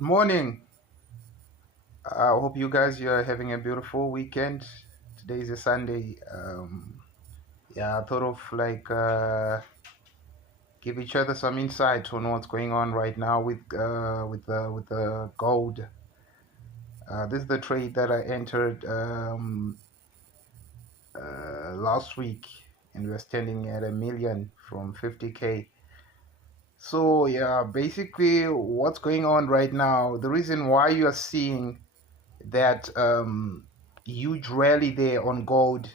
Good morning. I hope you guys are having a beautiful weekend. Today is a Sunday. Yeah, I thought of give each other some insight on what's going on right now with the gold. This is the trade that I entered last week, and we're standing at 1 million from 50K. So yeah, basically what's going on right now, the reason why you are seeing that huge rally there on gold.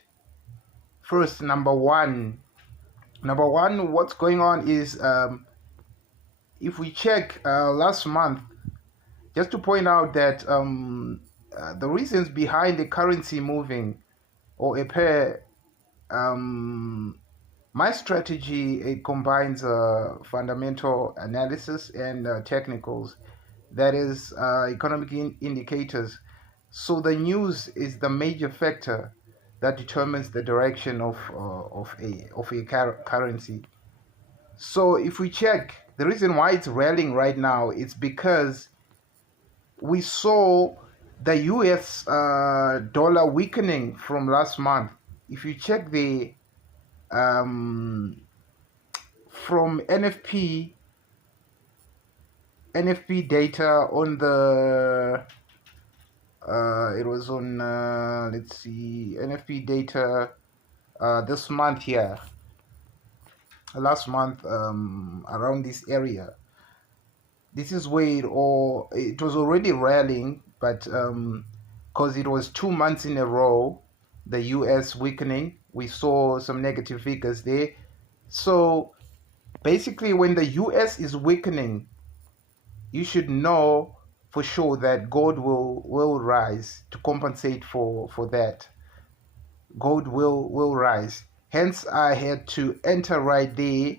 First, number one, what's going on is if we check last month, just to point out that the reasons behind the currency moving or a pair, my strategy, it combines fundamental analysis and technicals, that is economic indicators. So the news is the major factor that determines the direction of a currency. So if we check, the reason why it's rallying right now is because we saw the US dollar weakening from last month. If you check the from NFP data on the it was on let's see, NFP data this month here, last month, around this area. This is where it was already rallying, but because it was 2 months in a row, the US weakening, we saw some negative figures there. So basically, when the US is weakening, you should know for sure that gold will rise to compensate for that. Gold will rise. Hence, I had to enter right there,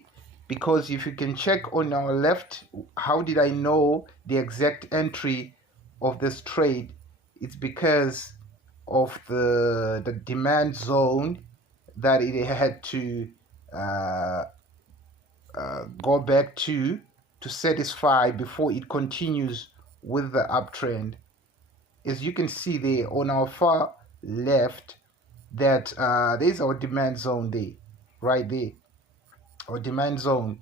because if you can check on our left, how did I know the exact entry of this trade? It's because of the demand zone that it had to uh, go back to satisfy before it continues with the uptrend. As you can see there on our far left, that there's our demand zone there, right there, our demand zone,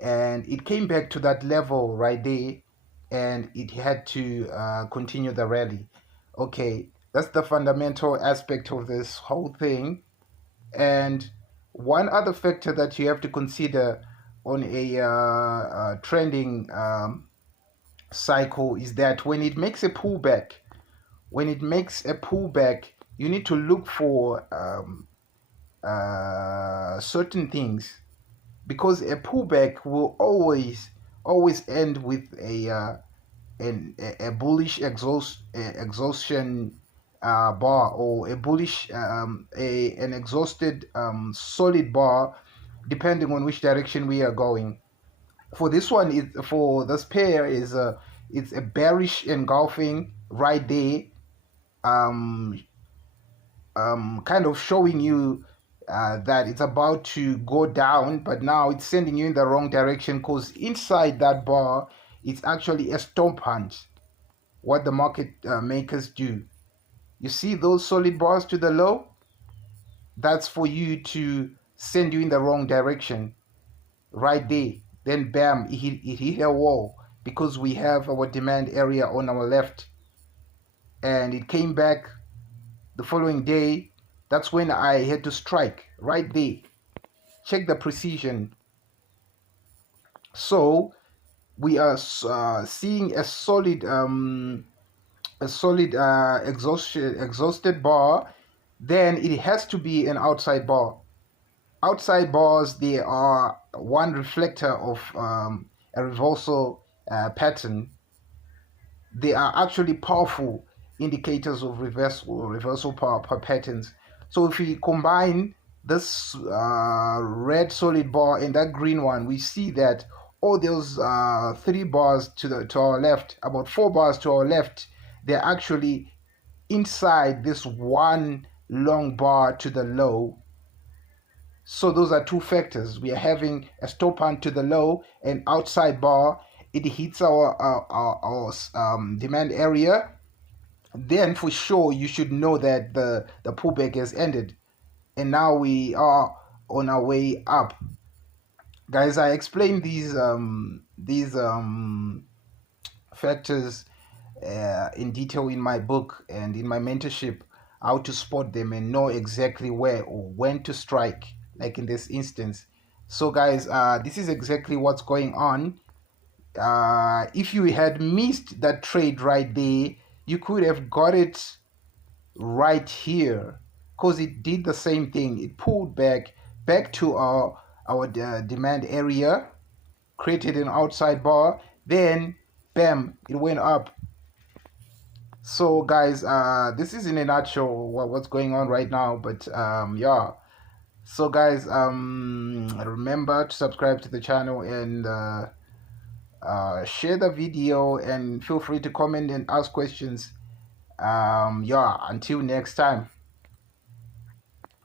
and it came back to that level right there, and it had to continue the rally. Okay, that's the fundamental aspect of this whole thing. And one other factor that you have to consider on a trending cycle is that when it makes a pullback, you need to look for certain things, because a pullback will always end with a bullish exhaustion bar, or a bullish an exhausted solid bar, depending on which direction we are going. For this one, for this pair is it's a bearish engulfing right there, um, kind of showing you that it's about to go down, but now it's sending you in the wrong direction, because inside that bar, it's actually a stomp hunt. What the market makers do, you see those solid bars to the low, that's for you to send you in the wrong direction right there. Then bam, it hit a wall, because we have our demand area on our left, and it came back the following day. That's when I had to strike right there. Check the precision. So we are seeing a solid exhausted bar. Then it has to be an outside bar. Outside bars, they are one reflector of a reversal pattern. They are actually powerful indicators of reversal patterns. So if we combine this red solid bar and that green one, we see that all those 3 bars to our left, about 4 bars to our left, they're actually inside this one long bar to the low. So those are two factors. We are having a stop hunt to the low and outside bar, it hits our demand area, then for sure you should know that the pullback has ended, and now we are on our way up. Guys, I explained these factors in detail in my book and in my mentorship, how to spot them and know exactly where or when to strike, like in this instance. So guys, this is exactly what's going on. If you had missed that trade right there, you could have got it right here, because it did the same thing. It pulled back to our demand area, created an outside bar, then bam, it went up. So guys, this is in a nutshell what's going on right now. But yeah, so guys, remember to subscribe to the channel and share the video, and feel free to comment and ask questions. Yeah, until next time.